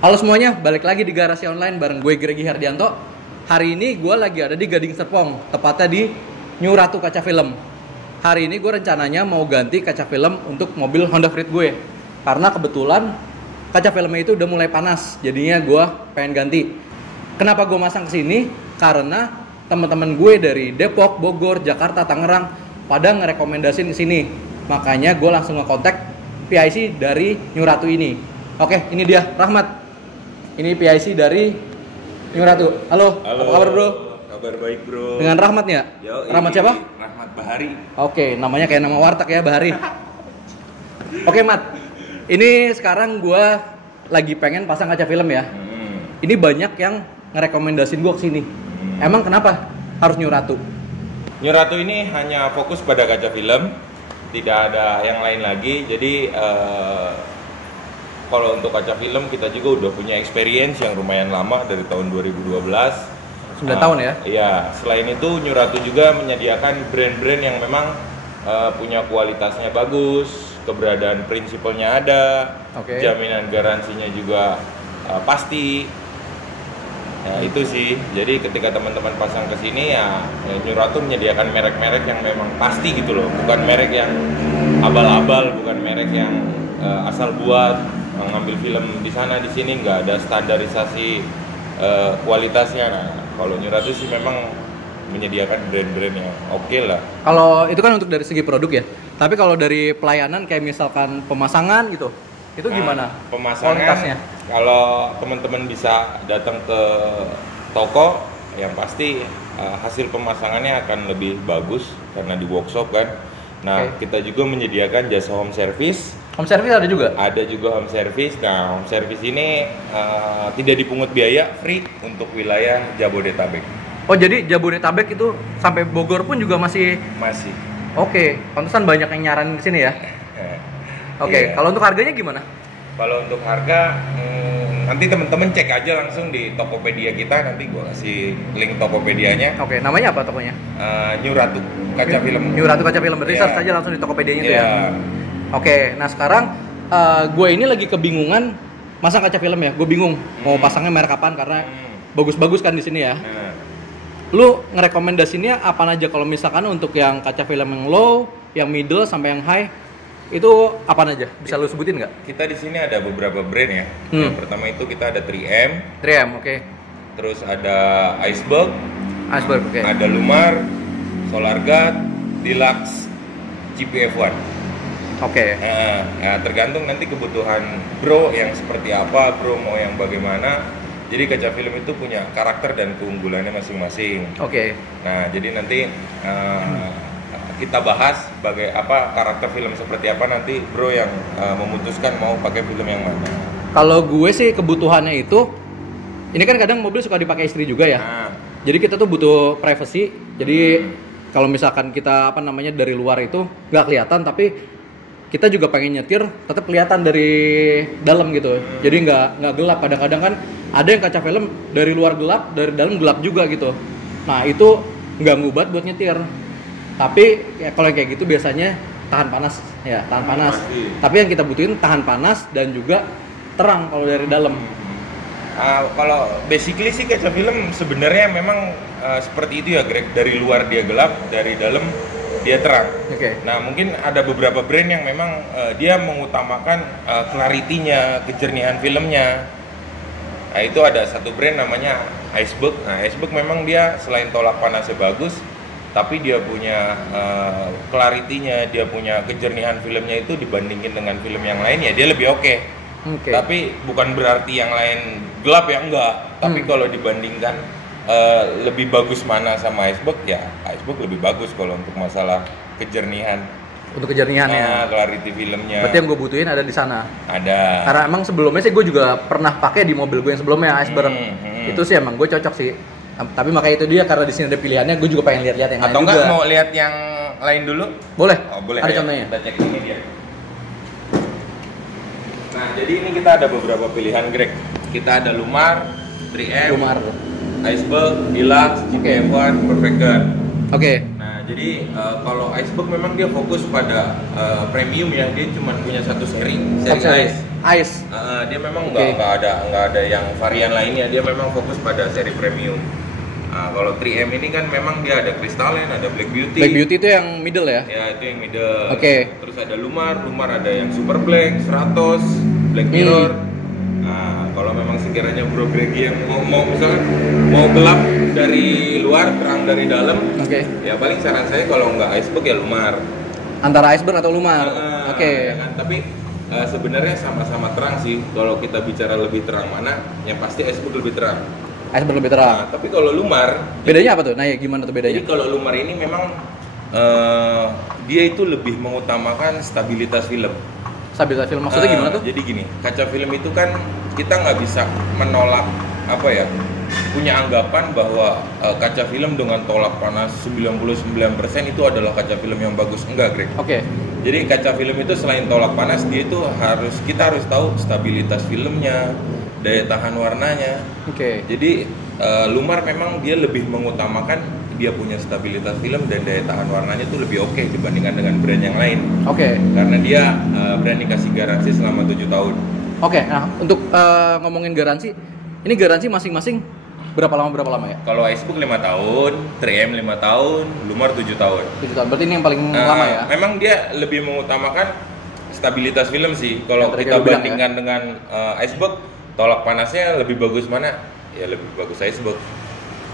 Halo semuanya, balik lagi di Garasi Online bareng gue Gregi Hardianto. Hari ini gue lagi ada di Gading Serpong, tepatnya di New Ratu Kaca Film. Hari ini gue rencananya mau ganti kaca film untuk mobil Honda Freed gue. Karena kebetulan kaca filmnya itu udah mulai panas, jadinya gue pengen ganti. Kenapa gue masang ke sini? Karena teman-teman gue dari Depok, Bogor, Jakarta, Tangerang pada ngerekomendasiin ke sini. Makanya gue langsung ngekontak PIC dari New Ratu ini. Oke, ini dia Rahmat. Ini PIC dari New Ratu. Halo, Halo, apa kabar bro? Kabar baik bro. Dengan Rahmat ya? Rahmat siapa? Rahmat Bahari. Oke, namanya kayak nama warteg ya, Bahari. Oke Mat, ini sekarang gue lagi pengen pasang kaca film ya. Ini banyak yang ngerekomendasin gue kesini. Emang kenapa harus New Ratu? New Ratu ini hanya fokus pada kaca film, tidak ada yang lain lagi. Jadi kalau untuk kaca film kita juga udah punya experience yang lumayan lama dari tahun 2012. 9 tahun ya? Iya, selain itu New Ratu juga menyediakan brand-brand yang memang punya kualitasnya bagus, keberadaan prinsipalnya ada, jaminan garansinya juga pasti. Ya itu sih, jadi ketika teman-teman pasang ke sini ya New Ratu menyediakan merek-merek yang memang pasti gitu loh, bukan merek yang abal-abal, bukan merek yang asal buat mengambil film di sana di sini, nggak ada standarisasi kualitasnya. Nah, kalau New Ratu sih memang menyediakan brand-brand yang oke lah. Kalau itu kan untuk dari segi produk ya, tapi kalau dari pelayanan kayak misalkan pemasangan gitu, itu gimana? Pemasangan, kualitasnya? Kalau teman-teman bisa datang ke toko, yang pasti hasil pemasangannya akan lebih bagus karena di workshop kan. Nah, kita juga menyediakan jasa home service. Home service ada juga? Ada juga home service. Nah, home service ini tidak dipungut biaya, free untuk wilayah Jabodetabek. Oh, jadi Jabodetabek itu sampai Bogor pun juga masih? Masih. Oke, pantesan banyak yang nyaranin ke sini ya. Oke, kalau untuk harganya gimana? Kalau untuk harga, nanti teman-teman cek aja langsung di Tokopedia kita, nanti gue kasih link Tokopedianya. Oke, namanya apa tokonya? New Ratu Kaca Film. New Ratu Kaca Film, berarti search aja langsung di Tokopedianya itu ya? Oke, nah sekarang gue ini lagi kebingungan masang kaca film ya. Gue bingung mau pasangnya merek apaan karena bagus-bagus kan di sini ya. Lu ngerekomendasinya apa aja kalau misalkan untuk yang kaca film yang low, yang middle sampai yang high? Itu apa aja? Bisa lu sebutin nggak? Kita di sini ada beberapa brand ya. Yang pertama itu kita ada 3M. 3M, oke. Terus ada Iceberg. Iceberg, oke. Ada Lumar, Solarguard, Deluxe, GPF1. Oke. Nah, tergantung nanti kebutuhan bro yang seperti apa, bro mau yang bagaimana. Jadi kaca film itu punya karakter dan keunggulannya masing-masing. Oke. Nah, jadi nanti kita bahas karakter film seperti apa, nanti bro yang memutuskan mau pakai film yang mana. Kalau gue sih kebutuhannya itu, ini kan kadang mobil suka dipakai istri juga ya. Jadi kita tuh butuh privacy. Jadi kalau misalkan kita dari luar itu nggak kelihatan, tapi kita juga pengen nyetir tetap kelihatan dari dalam gitu. Jadi nggak gelap. Kadang-kadang kan ada yang kaca film dari luar gelap, dari dalam gelap juga gitu. Nah itu ganggu banget buat nyetir. Tapi ya, kalau kayak gitu biasanya tahan panas ya, tahan panas. Tapi yang kita butuhin tahan panas dan juga terang kalau dari dalam. Kalau basically sih kaca film sebenarnya memang seperti itu ya, Greg. Dari luar dia gelap, dari dalam dia terang. Nah, mungkin ada beberapa brand yang memang dia mengutamakan clarity-nya, kejernihan filmnya. Nah, itu ada satu brand namanya Iceberg. Nah, Iceberg memang dia selain tolak panasnya bagus, tapi dia punya clarity-nya, dia punya kejernihan filmnya itu dibandingin dengan film yang lain ya dia lebih oke. Tapi bukan berarti yang lain gelap ya, enggak. Tapi kalau dibandingkan lebih bagus mana sama Iceberg, ya Iceberg lebih bagus kalau untuk masalah kejernihan. Untuk kejernihan ya. Clarity filmnya. Berarti yang gue butuhin ada di sana. Ada. Karena emang sebelumnya sih gue juga pernah pakai di mobil gue yang sebelumnya Iceberg. Itu sih emang gue cocok sih. Tapi makanya itu dia, karena di sini ada pilihannya, gue juga pengen lihat-lihat yang lain juga. Atau enggak mau lihat yang lain dulu? Boleh. Boleh. Ada contohnya. Kita cek ini dia. Nah, jadi ini kita ada beberapa pilihan, Greg. Kita ada Lumar, 3M, Iceberg, Deluxe, GPF1, Perfect Guard. Oke. Nah, Jadi kalau Icebook memang dia fokus pada premium ya, dia cuma punya satu seri Ice. Dia memang nggak ada yang varian lainnya, dia memang fokus pada seri premium. Kalau 3M ini kan memang dia ada Crystalline, ada Black Beauty. Black Beauty itu yang middle ya? Ya, itu yang middle. Oke. Terus ada Lumar ada yang Super Black, Stratos, Black Mirror. Kalau memang sekiranya Bro Gregi yang mau misalnya mau gelap dari luar, terang dari dalam, ya paling saran saya kalau nggak Icebook ya Lumar. Antara Iceberg atau Lumar? Ya kan? Tapi sebenarnya sama-sama terang sih. Kalau kita bicara lebih terang mana, yang pasti Icebook lebih terang. Iceberg lebih terang. Tapi kalau Lumar, bedanya apa tuh? Nah, ya gimana tuh bedanya? Jadi kalau Lumar ini memang dia itu lebih mengutamakan stabilitas film. Stabilitas film maksudnya gimana tuh? Jadi gini, kaca film itu kan kita nggak bisa menolak punya anggapan bahwa kaca film dengan tolak panas 99% itu adalah kaca film yang bagus. Enggak, Greg. Jadi kaca film itu selain tolak panas, dia itu kita harus tahu stabilitas filmnya, daya tahan warnanya. Jadi Lumar memang dia lebih mengutamakan dia punya stabilitas film dan daya tahan warnanya itu lebih oke dibandingkan dengan brand yang lain. Karena dia berani kasih garansi selama 7 tahun. Nah untuk ngomongin garansi, ini garansi masing-masing berapa lama ya? Kalau Icebook 5 tahun, 3M 5 tahun, Lumar 7 tahun. 7 tahun, berarti ini yang paling lama ya? Memang dia lebih mengutamakan stabilitas film sih. Kalau kita bandingkan dengan Icebook, tolak panasnya lebih bagus mana? Ya lebih bagus Icebook.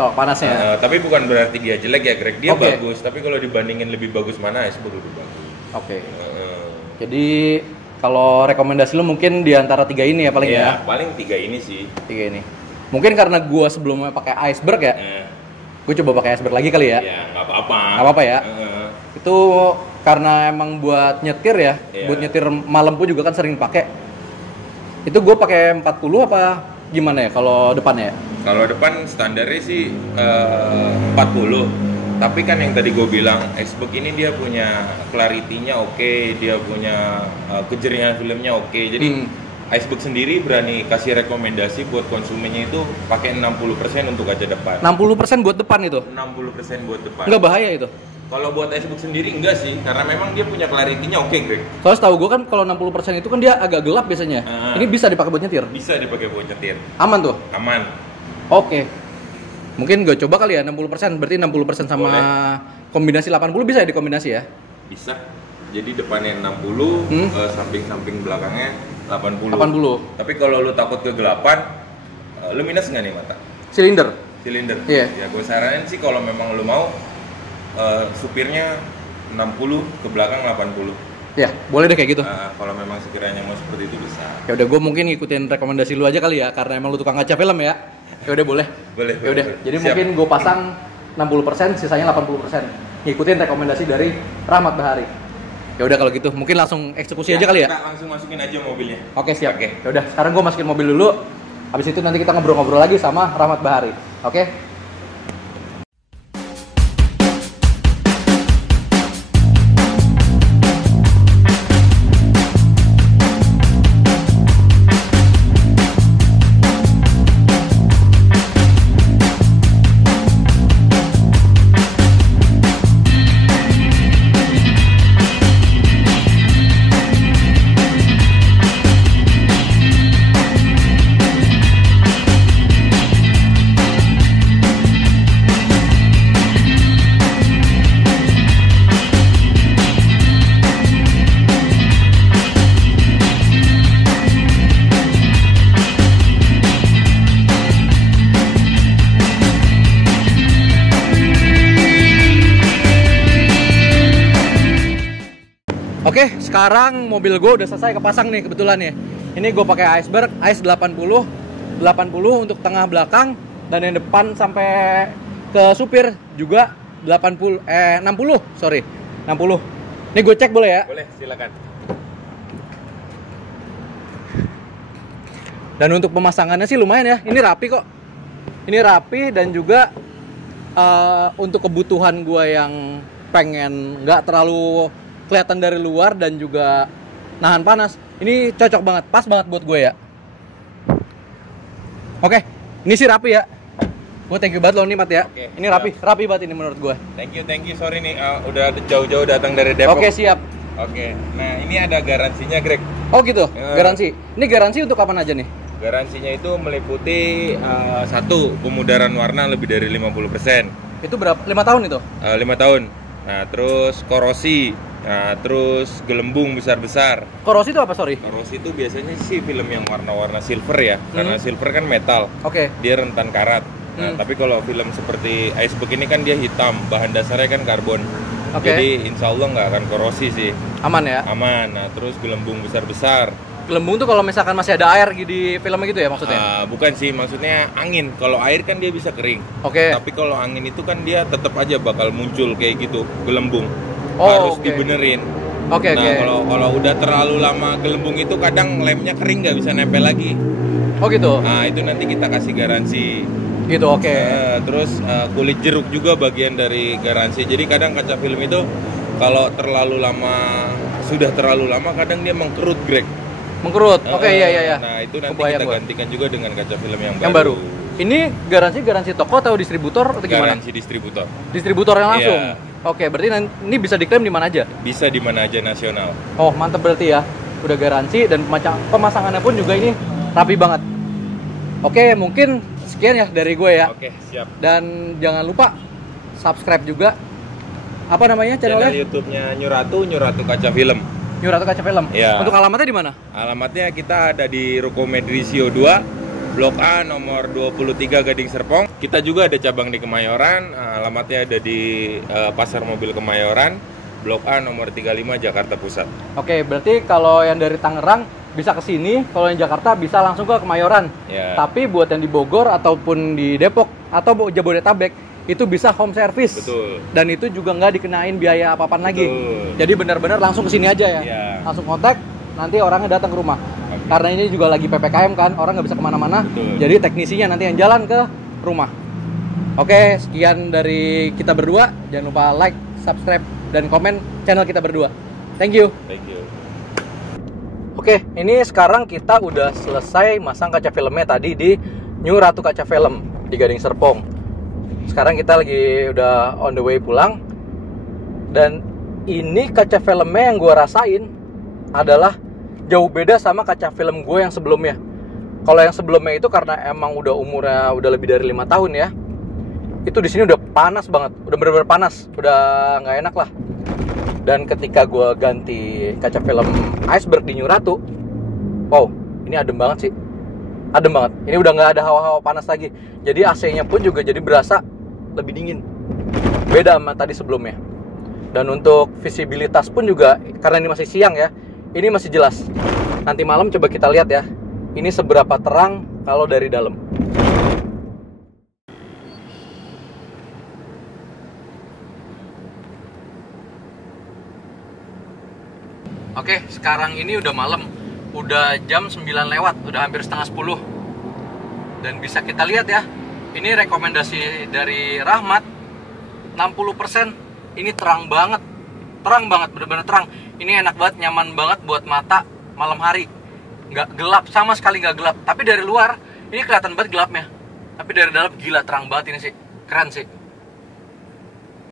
Tolak panasnya? Tapi bukan berarti dia jelek ya, Greg. Dia bagus, tapi kalau dibandingin lebih bagus mana, Icebook lebih bagus. Jadi kalau rekomendasi lu mungkin di antara 3 ini ya paling ya? Paling 3 ini sih. 3 ini. Mungkin karena gua sebelumnya pakai Iceberg ya. Gue coba pakai Iceberg lagi kali ya. Iya, nggak apa-apa. Nggak apa-apa ya. Itu karena emang buat nyetir ya. Buat nyetir malam pun juga kan sering pakai. Itu gue pakai 40 apa gimana ya kalau depannya ya? Kalau depan standarnya sih 40. Tapi kan yang tadi gue bilang, Icebook ini dia punya clarity-nya oke, dia punya kejernihan filmnya oke. Jadi Icebook sendiri berani kasih rekomendasi buat konsumennya itu pakai 60% untuk kaca depan. 60% buat depan itu? 60% buat depan. Nggak bahaya itu? Kalau buat Icebook sendiri enggak sih, karena memang dia punya clarity-nya oke, Greg. Soalnya setahu gue kan kalau 60% itu kan dia agak gelap biasanya. Ini bisa dipakai buat nyetir? Bisa dipakai buat nyetir. Aman tuh? Aman. Mungkin gue coba kali ya 60%, berarti 60% sama kombinasi 80 bisa ya dikombinasi ya? Bisa. Jadi depannya 60, samping-samping belakangnya 80. Tapi kalau lu takut kegelapan, lu minus nggak nih mata? Silinder? Ya gue saranin sih kalau memang lu mau supirnya 60 ke belakang 80. Ya, boleh deh kayak gitu. Kalau memang sekiranya mau seperti itu bisa. Ya udah, gue mungkin ngikutin rekomendasi lu aja kali ya, karena emang lu tukang kaca film ya. Ya udah boleh. Ya udah. Jadi siap. Mungkin gue pasang 60%, sisanya 80%. Ngikutin rekomendasi dari Rahmat Bahari. Ya udah kalau gitu, mungkin langsung eksekusi aja kali ya. Kita langsung masukin aja mobilnya. Oke, siap. Ya udah, sekarang gue masukin mobil dulu. Habis itu nanti kita ngobrol-ngobrol lagi sama Rahmat Bahari. Oke? Oke, sekarang mobil gue udah selesai kepasang nih kebetulan ya. Ini gue pakai Iceberg, Ice 80 untuk tengah belakang, dan yang depan sampai ke supir juga 60. Ini gue cek boleh ya? Boleh, silakan. Dan untuk pemasangannya sih lumayan ya. Ini rapi kok. Ini rapi dan juga untuk kebutuhan gue yang pengen nggak terlalu kelihatan dari luar dan juga nahan panas, ini cocok banget, pas banget buat gue ya. Oke, ini sih rapi ya. Gue thank you banget lo nih Mat ya. Oke, ini rapi banget ini menurut gue. Thank you, sorry nih udah jauh-jauh datang dari Depok. Oke, siap. Oke, nah ini ada garansinya Greg. Oh gitu, garansi. Ini garansi untuk kapan aja nih? Garansinya itu meliputi satu, pemudaran warna lebih dari 50%. Itu berapa? 5 tahun itu? 5 tahun. Nah, terus korosi. Nah, terus gelembung besar-besar. Korosi itu apa, sorry? Korosi itu biasanya sih film yang warna-warna silver ya. Karena silver kan metal. Oke. Dia rentan karat. Nah, tapi kalau film seperti Iceberg ini kan dia hitam, bahan dasarnya kan karbon. Jadi insya Allah nggak akan korosi sih. Aman ya? Aman. Nah, terus gelembung besar-besar. Gelembung tuh kalau misalkan masih ada air di filmnya gitu ya maksudnya? Bukan sih, maksudnya angin. Kalau air kan dia bisa kering. Tapi kalau angin itu kan dia tetap aja bakal muncul kayak gitu, gelembung. Harus dibenerin. Kalau udah terlalu lama gelembung itu kadang lemnya kering nggak bisa nempel lagi. Oh gitu. Nah, itu nanti kita kasih garansi. Gitu, Terus kulit jeruk juga bagian dari garansi. Jadi kadang kaca film itu kalau sudah terlalu lama kadang dia mengkerut, Greg. Mengkerut. Iya. Nah, itu nanti kita gantikan juga dengan kaca film yang baru. Ini garansi toko atau distributor atau gimana? Garansi distributor. Distributor yang langsung. Oke, berarti ini bisa diklaim di mana aja? Bisa di mana aja nasional. Oh, mantap berarti ya. Udah garansi dan pemasangannya pun juga ini rapi banget. Oke, mungkin sekian ya dari gue ya. Oke, siap. Dan jangan lupa subscribe juga. Apa namanya channelnya? Channel YouTube-nya Nyuratu Kaca Film. Nyuratu Kaca Film. Ya. Untuk alamatnya di mana? Alamatnya kita ada di Ruko Medrisio 2, Blok A nomor 23 Gading Serpong. Kita juga ada cabang di Kemayoran. Alamatnya ada di Pasar Mobil Kemayoran, Blok A nomor 35 Jakarta Pusat. Oke, berarti kalau yang dari Tangerang bisa ke sini, kalau yang Jakarta bisa langsung ke Kemayoran. Tapi buat yang di Bogor ataupun di Depok atau Jabodetabek itu bisa home service. Betul. Dan itu juga nggak dikenain biaya apa-apaan lagi. Jadi benar-benar langsung ke sini aja ya. Langsung kontak, nanti orangnya datang ke rumah. Karena ini juga lagi PPKM kan, orang nggak bisa kemana-mana. Jadi teknisinya nanti yang jalan ke rumah. Oke, sekian dari kita berdua. Jangan lupa like, subscribe, dan komen channel kita berdua. Thank you. Oke, ini sekarang kita udah selesai masang kaca filmnya tadi di Nyuratu Kaca Film di Gading Serpong. Sekarang kita lagi udah on the way pulang. Dan ini kaca filmnya yang gue rasain adalah jauh beda sama kaca film gue yang sebelumnya. Kalau yang sebelumnya itu karena emang udah umurnya udah lebih dari 5 tahun ya. Itu di sini udah panas banget, udah bener-bener panas, udah nggak enak lah. Dan ketika gue ganti kaca film Iceberg di Nyuratu, wow, ini adem banget sih. Adem banget. Ini udah nggak ada hawa-hawa panas lagi. Jadi AC-nya pun juga jadi berasa lebih dingin. Beda sama tadi sebelumnya. Dan untuk visibilitas pun juga, karena ini masih siang ya, ini masih jelas. Nanti malam coba kita lihat ya, ini seberapa terang kalau dari dalam. Oke, sekarang ini udah malam. Udah jam 9 lewat, udah hampir setengah 10. Dan bisa kita lihat ya, ini rekomendasi dari Rahmat 60%. Ini terang banget. Terang banget, bener-bener terang. Ini enak banget, nyaman banget buat mata malam hari. Nggak gelap, sama sekali nggak gelap. Tapi dari luar, ini kelihatan banget gelapnya. Tapi dari dalam gila terang banget ini sih. Keren sih.